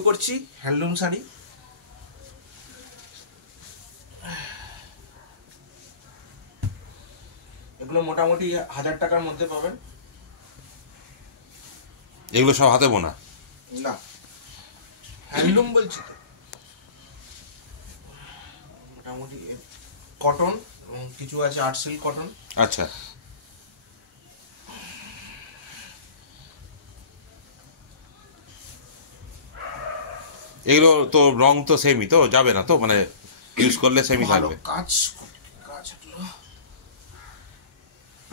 করছি হ্যান্ডলুম শাড়ি। এগুলো মোটামুটি 1000 টাকার মধ্যে পাবেন। এগুলো সব হাতে বোনা? না, হ্যান্ডলুম বলছি তো। মোটামুটি কটন, কিছু আছে আর্ট সিল্ক কটন। আচ্ছা, এগুলো তো রং তো সেমই তো, যাবে না তো, মানে ইউজ করলে সেমই থাকবে? কাজ কাজ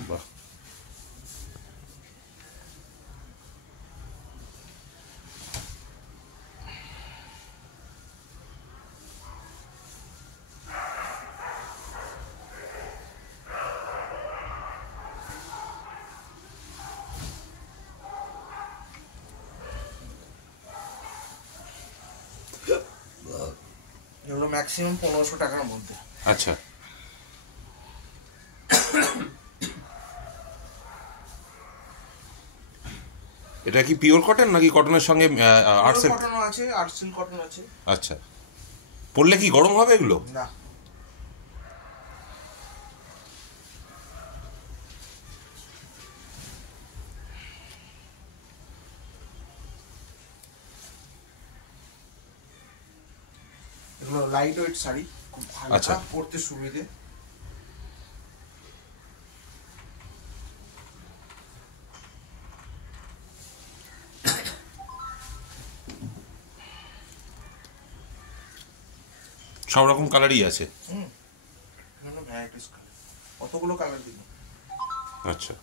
বাহ, এগুলো ম্যাক্সিমাম 1500 টাকার মধ্যে। আচ্ছা। এটা কি পিওর কটন নাকি কটনের সঙ্গে আর্ট সিল্ক? কটন আছে, আর্ট সিল্ক কটন আছে। আচ্ছা, পরলে কি গরম হবে এগুলো? না, এগুলো লাইট ওয়েট শাড়ি, খুব আচ্ছা। হালকা, পরতে সুবিধে। সব রকম কালারই আছে? ভ্যারাইটিস কালার, কতগুলো কালার দিন। আচ্ছা।